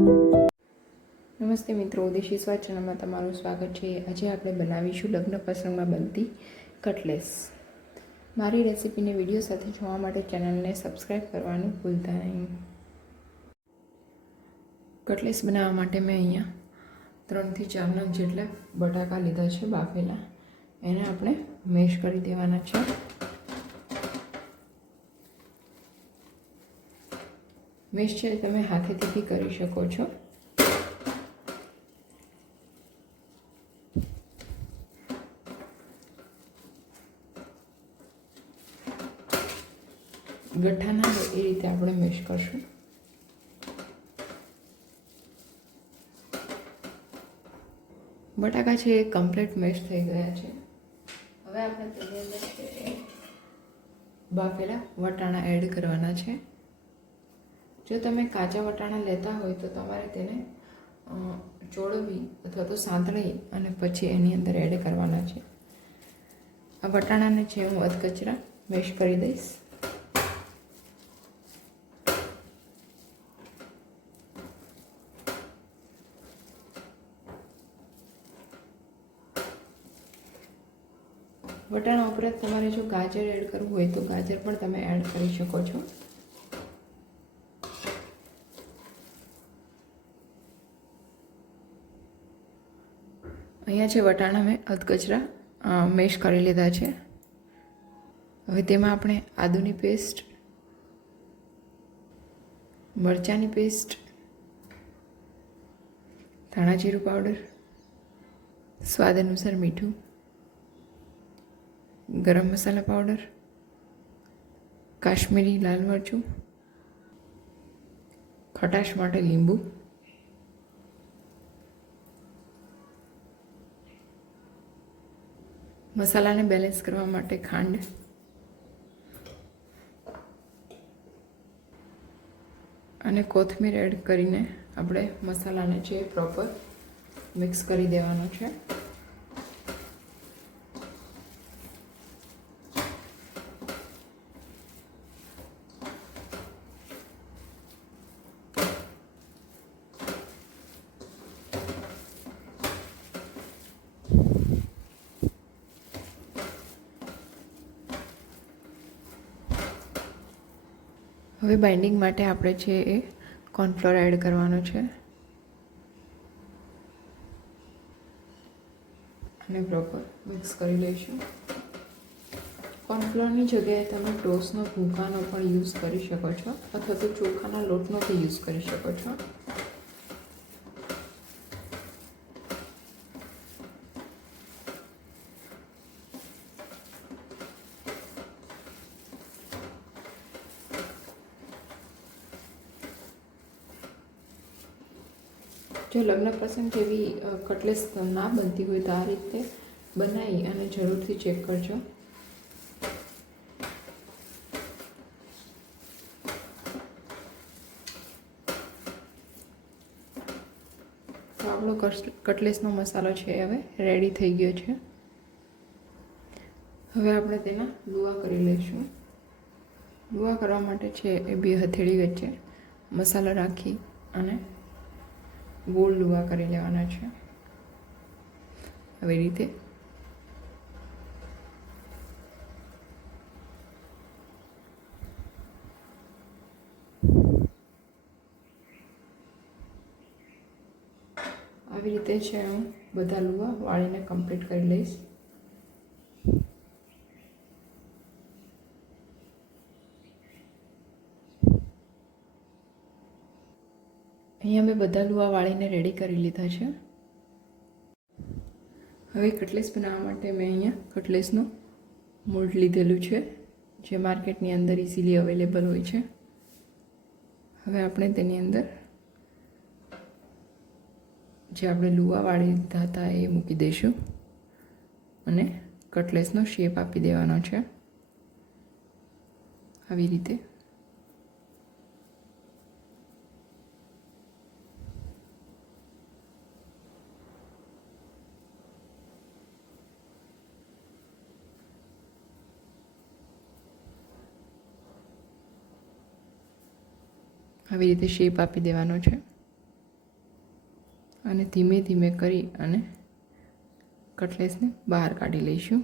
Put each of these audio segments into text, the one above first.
નમસ્તે મિત્રો, દેશી સ્વાદ ચેનલમાં તમારું સ્વાગત છે। આજે આપણે બનાવીશું લગ્ન પ્રસંગમાં બનતી કટલેસ। મારી રેસીપીને વિડીયો સાથે જોવા માટે ચેનલને સબસ્ક્રાઈબ કરવાનું ભૂલતા નહીં। કટલેસ બનાવવા માટે મેં અહીંયા 3 થી 4 નંગ જેટલા બટાકા લીધા છે બાફેલા। એને આપણે મેશ કરી દેવાના છે। મેશ છે તમે હાથેથી બી કરી શકો છો। ગઠ્ઠા ના હોય એ રીતે આપણે મેશ કરશું। બટાકા છે એ કમ્પ્લીટ મેશ થઈ ગયા છે। હવે આપણે તેની અંદર છે બાફેલા વટાણા એડ કરવાના છે। જો તમે કાચા વટાણા લેતા હોય તો તમારે તેને ચોળવી અથવા તો સાંતળી અને પછી એની અંદર એડ કરવાના છે। આ વટાણાને છે હું અધકચરા મેશ કરી દઈશ। વટાણા ઉપરાંત તમારે જો ગાજર એડ કરવું હોય તો ગાજર પણ તમે એડ કરી શકો છો। અહીંયા છે વટાણા મેં અધકચરા મેશ કરી લીધા છે। હવે તેમાં આપણે આદુની પેસ્ટ, મરચાંની પેસ્ટ, ધાણા જીરું પાવડર, સ્વાદ અનુસાર મીઠું, ગરમ મસાલા પાવડર, કાશ્મીરી લાલ મરચું, ખટાશ માટે લીંબુ, મસાલાને બેલેન્સ કરવા માટે ખાંડ અને કોથમીર એડ કરીને આપણે મસાલાને છે પ્રોપર મિક્સ કરી દેવાનો છે। હવે બાઇન્ડિંગ માટે આપણે છે એ કોર્નફ્લોર એડ કરવાનો છે અને પ્રોપર મિક્સ કરી લઈશું। કોર્નફ્લોરની જગ્યાએ તમે ટોસનો ભૂકાનો પણ યુઝ કરી શકો છો અથવા તો ચોખાના લોટનો પણ યુઝ કરી શકો છો। જો લગ્ન પ્રસંગ જેવી કટલેસ ના બનતી હોય તો આ રીતે બનાવી અને જરૂરથી ચેક કરજો। તો આપણો કટલેસનો મસાલો છે હવે રેડી થઈ ગયો છે। હવે આપણે તેના લુવા કરી લઈશું। લુવા કરવા માટે છે એ બે હથેળી વચ્ચે મસાલો રાખી અને ગોળ લુવા કરી લેવાના છે આવી રીતે। આવી રીતે છે હું બધા લુવા વાળીને કમ્પ્લીટ કરી લઈશ। અહીંયા મેં બધા લુવા વાળીને રેડી કરી લીધા છે। હવે કટલેસ બનાવવા માટે મેં અહીંયા કટલેસનું મોલ્ડ લીધેલું છે જે માર્કેટની અંદર ઇઝીલી અવેલેબલ હોય છે। હવે આપણે તેની અંદર જે આપણે લુવા વાળી લીધા હતા એ મૂકી દઈશું અને કટલેસનો શેપ આપી દેવાનો છે આવી રીતે। આવી રીતે શેપ આપી દેવાનો છે। અને ધીમે ધીમે કરી અને કટલેસને બહાર કાઢી લઈશું.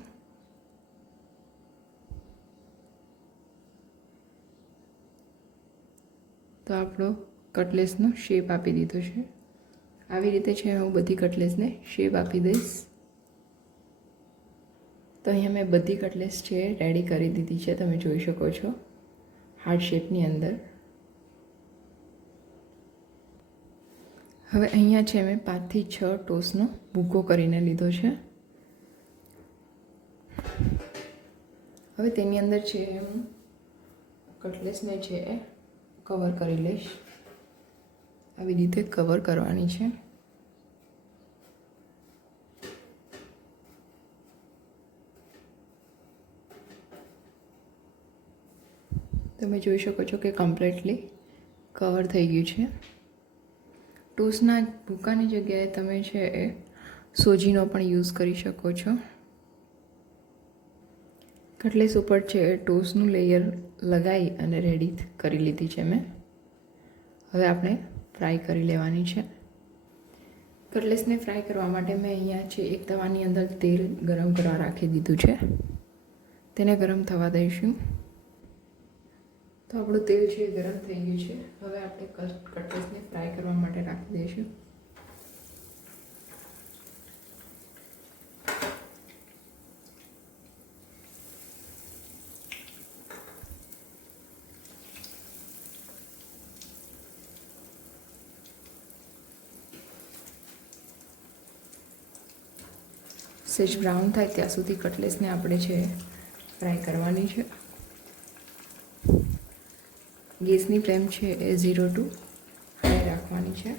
તો આપણો કટલેસનો શેપ આપી દીધો છે. આવી રીતે છે હું બધી કટલેસને શેપ આપી દઈશ. તો અહીંયા મેં બધી કટલેસ છે રેડી કરી દીધી છે, તમે જોઈ શકો છો હાર્ટ શેપની અંદર. હવે અહીંયા છે મેં 5 થી 6 ટોસનો ભૂકો કરીને લીધો છે. હવે તેની અંદર છે હું કટલેસને છે કવર કરી લઈશ. આવી રીતે કવર કરવાની છે. તમે જોઈ શકો છો કે કમ્પ્લીટલી કવર થઈ ગયું છે. ટોસના ભૂકાની જગ્યાએ તમે છે એ સોજીનો પણ યુઝ કરી શકો છો. કટલેસ ઉપર છે ટોસનું લેયર લગાવી અને રેડી કરી લીધી છે મેં. હવે આપણે ફ્રાય કરી લેવાની છે. કટલેસને ફ્રાય કરવા માટે મેં અહીંયા છે એક તવાની અંદર તેલ ગરમ કરવા રાખી દીધું છે. તેને ગરમ થવા દઈશું. તો આપણું તેલ છે ગરમ થઈ ગયું છે. હવે આપણે કટલેસને ફ્રાય કરવા માટે રાખી દઈશું. સેજ બ્રાઉન થાય ત્યાં સુધી કટલેસને આપણે છે ફ્રાય કરવાની છે. ગેસની ફ્લેમ છે એ 0 to હાઈ રાખવાની છે.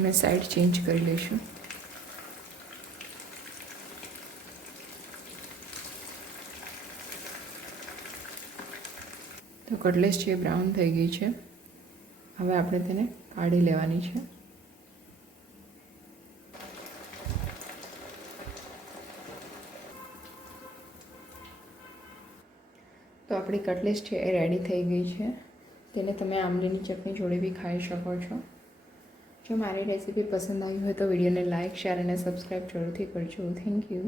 અને સાઈડ ચેન્જ કરી લઈશું. તો કટલેસ છે બ્રાઉન થઈ ગઈ છે. હવે આપણે તેને કાઢી લેવાની છે. તો આપણી કટલેસ છે એ રેડી થઈ ગઈ છે. તેને તમે આમલીની ચટણી જોડે બી ખાઈ શકો છો. જો મારી રેસીપી પસંદ આવી હોય તો વિડીયોને લાઇક, શેર અને સબસ્ક્રાઈબ જરૂરથી કરજો. Thank you.